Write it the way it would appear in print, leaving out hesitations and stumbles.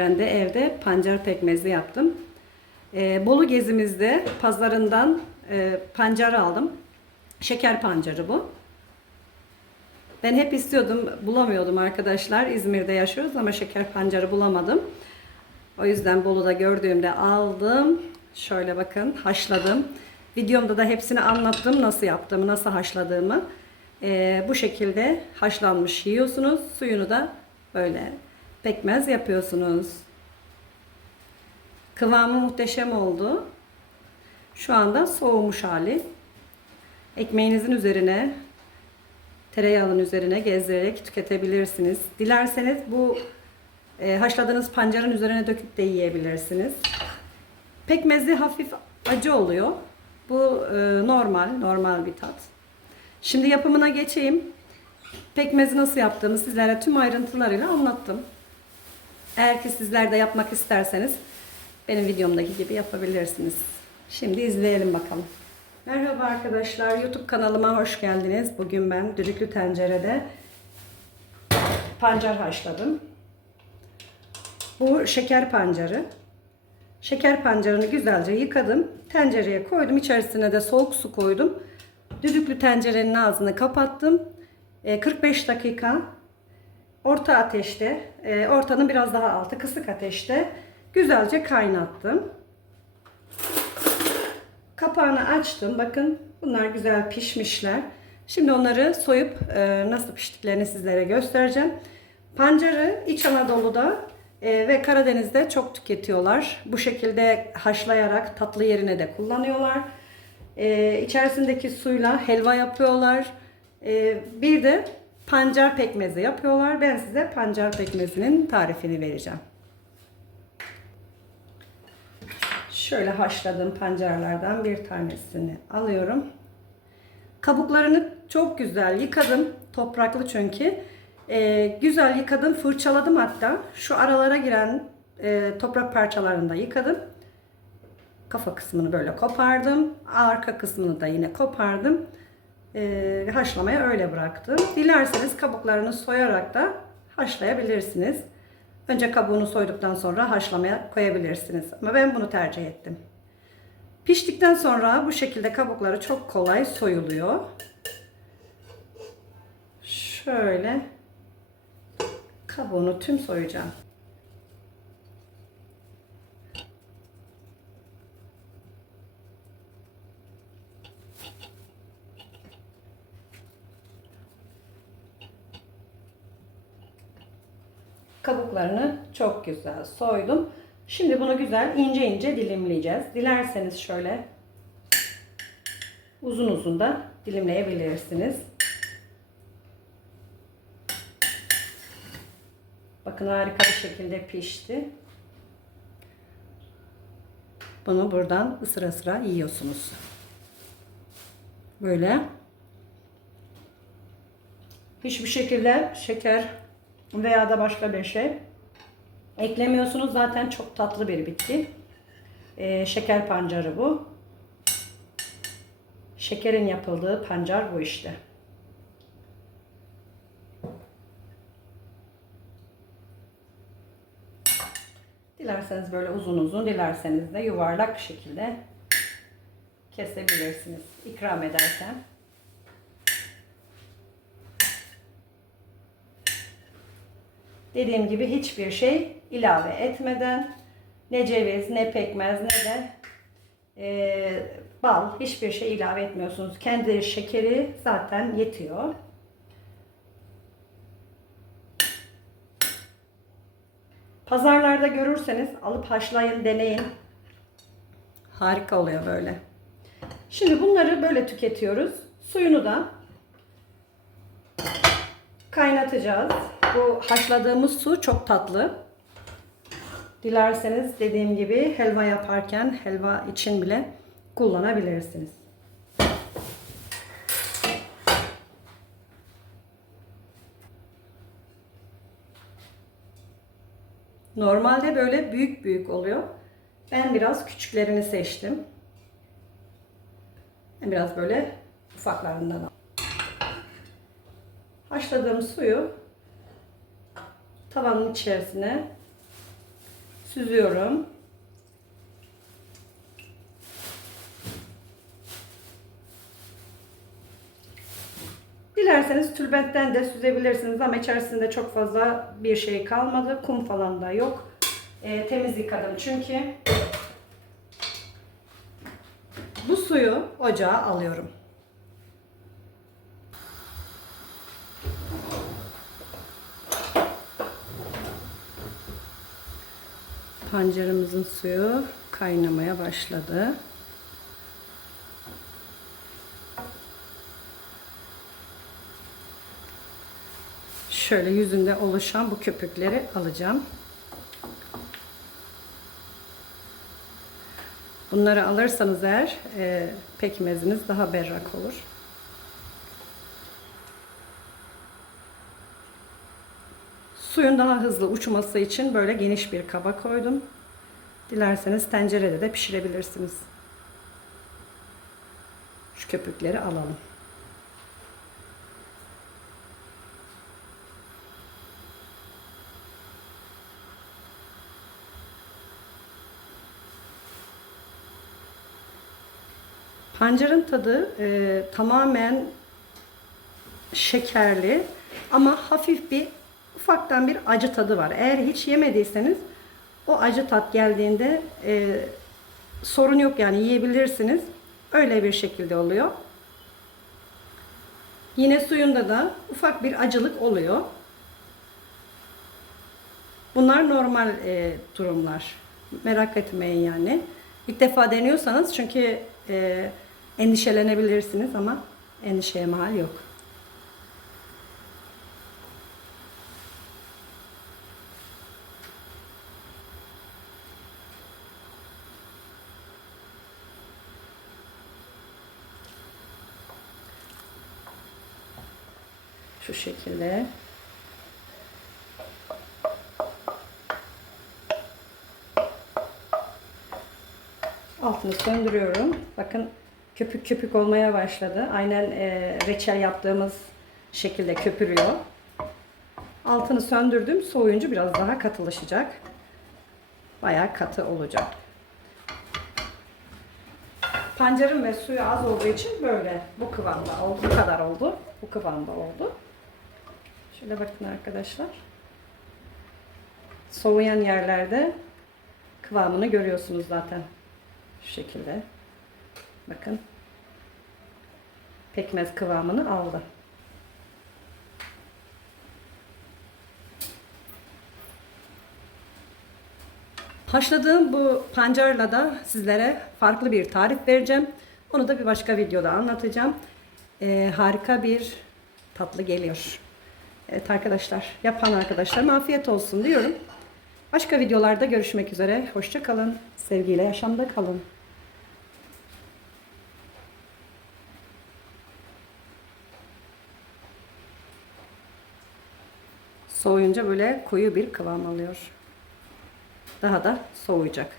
Ben de evde pancar pekmezi yaptım. Bolu gezimizde pazarından pancar aldım. Şeker pancarı bu. Ben hep istiyordum, bulamıyordum arkadaşlar. İzmir'de yaşıyoruz ama şeker pancarı bulamadım. O yüzden Bolu'da gördüğümde aldım. Şöyle bakın, haşladım. Videomda da hepsini anlattım, nasıl yaptığımı, nasıl haşladığımı. Bu şekilde haşlanmış yiyorsunuz. Suyunu da böyle pekmez yapıyorsunuz. Kıvamı muhteşem oldu. Şu anda soğumuş hali. Ekmeğinizin üzerine, tereyağının üzerine gezdirerek tüketebilirsiniz. Dilerseniz bu haşladığınız pancarın üzerine döküp de yiyebilirsiniz. Pekmezi hafif acı oluyor. Bu normal bir tat. Şimdi yapımına geçeyim. Pekmezi nasıl yaptığımı sizlere tüm ayrıntılarıyla anlattım. Eğer ki sizler de yapmak isterseniz benim videomdaki gibi yapabilirsiniz. Şimdi izleyelim bakalım. Merhaba arkadaşlar, YouTube kanalıma hoş geldiniz. Bugün ben düdüklü tencerede pancar haşladım. Bu şeker pancarı. Şeker pancarını güzelce yıkadım. Tencereye koydum. İçerisine de soğuk su koydum. Düdüklü tencerenin ağzını kapattım. 45 dakika orta ateşte, ortanın biraz daha altı kısık ateşte güzelce kaynattım. Kapağını açtım. Bakın bunlar güzel pişmişler. Şimdi onları soyup nasıl piştiklerini sizlere göstereceğim. Pancarı İç Anadolu'da ve Karadeniz'de çok tüketiyorlar. Bu şekilde haşlayarak tatlı yerine de kullanıyorlar. İçerisindeki suyla helva yapıyorlar. Bir de pancar pekmezi yapıyorlar. Ben size pancar pekmezinin tarifini vereceğim. Şöyle haşladığım pancarlardan bir tanesini alıyorum. Kabuklarını çok güzel yıkadım. Topraklı çünkü. Güzel yıkadım, fırçaladım hatta. Şu aralara giren toprak parçalarını da yıkadım. Kafa kısmını böyle kopardım. Arka kısmını da yine kopardım. Haşlamaya öyle bıraktım. Dilerseniz kabuklarını soyarak da haşlayabilirsiniz. Önce kabuğunu soyduktan sonra haşlamaya koyabilirsiniz. Ama ben bunu tercih ettim. Piştikten sonra bu şekilde kabukları çok kolay soyuluyor. Şöyle kabuğunu tüm soyacağım. Kabuklarını çok güzel soydum. Şimdi bunu güzel ince ince dilimleyeceğiz. Dilerseniz şöyle uzun uzun da dilimleyebilirsiniz. Bakın harika bir şekilde pişti. Bunu buradan ısıra ısıra yiyorsunuz. Böyle. Hiçbir şekilde şeker veya da başka bir şey eklemiyorsunuz. Zaten çok tatlı bir bitki. Şeker pancarı bu. Şekerin yapıldığı pancar bu işte. Dilerseniz böyle uzun uzun, dilerseniz de yuvarlak bir şekilde kesebilirsiniz ikram ederken. Dediğim gibi hiçbir şey ilave etmeden, ne ceviz, ne pekmez, ne de bal, hiçbir şey ilave etmiyorsunuz. Kendi şekeri zaten yetiyor. Pazarlarda görürseniz alıp haşlayın, deneyin. Harika oluyor böyle. Şimdi bunları böyle tüketiyoruz. Suyunu da kaynatacağız. Bu haşladığımız su çok tatlı. Dilerseniz dediğim gibi helva yaparken helva için bile kullanabilirsiniz. Normalde böyle büyük büyük oluyor. Ben biraz küçüklerini seçtim. Biraz böyle ufaklarından aldım. Haşladığım suyu tavanın içerisine süzüyorum. Dilerseniz tülbentten de süzebilirsiniz ama içerisinde çok fazla bir şey kalmadı. Kum falan da yok. Temiz yıkadım çünkü. Bu suyu ocağa alıyorum. Pancarımızın suyu kaynamaya başladı. Şöyle yüzünde oluşan bu köpükleri alacağım. Bunları alırsanız eğer pekmeziniz daha berrak olur. Suyun daha hızlı uçması için böyle geniş bir kaba koydum. Dilerseniz tencerede de pişirebilirsiniz. Şu köpükleri alalım. Pancarın tadı tamamen şekerli ama hafif bir ufaktan bir acı tadı var. Eğer hiç yemediyseniz o acı tat geldiğinde sorun yok, yani yiyebilirsiniz. Öyle bir şekilde oluyor. Yine suyunda da ufak bir acılık oluyor. Bunlar normal durumlar. Merak etmeyin yani. İlk defa deniyorsanız çünkü endişelenebilirsiniz ama endişeye mahal yok. Şu şekilde. Altını söndürüyorum. Bakın köpük köpük olmaya başladı. Aynen reçel yaptığımız şekilde köpürüyor. Altını söndürdüm. Soğuyunca biraz daha katılaşacak. Bayağı katı olacak. Pancarım ve suyu az olduğu için böyle bu kıvamda oldu. Bu kadar oldu. Bu kıvamda oldu. Şöyle bakın arkadaşlar. Soğuyan yerlerde kıvamını görüyorsunuz zaten. Şu şekilde. Bakın. Pekmez kıvamını aldı. Haşladığım bu pancarla da sizlere farklı bir tarif vereceğim. Onu da bir başka videoda anlatacağım. Harika bir tatlı geliyor. Evet arkadaşlar, yapan arkadaşlarıma afiyet olsun diyorum. Başka videolarda görüşmek üzere. Hoşça kalın. Sevgiyle yaşamda kalın. Soğuyunca böyle koyu bir kıvam alıyor. Daha da soğuyacak.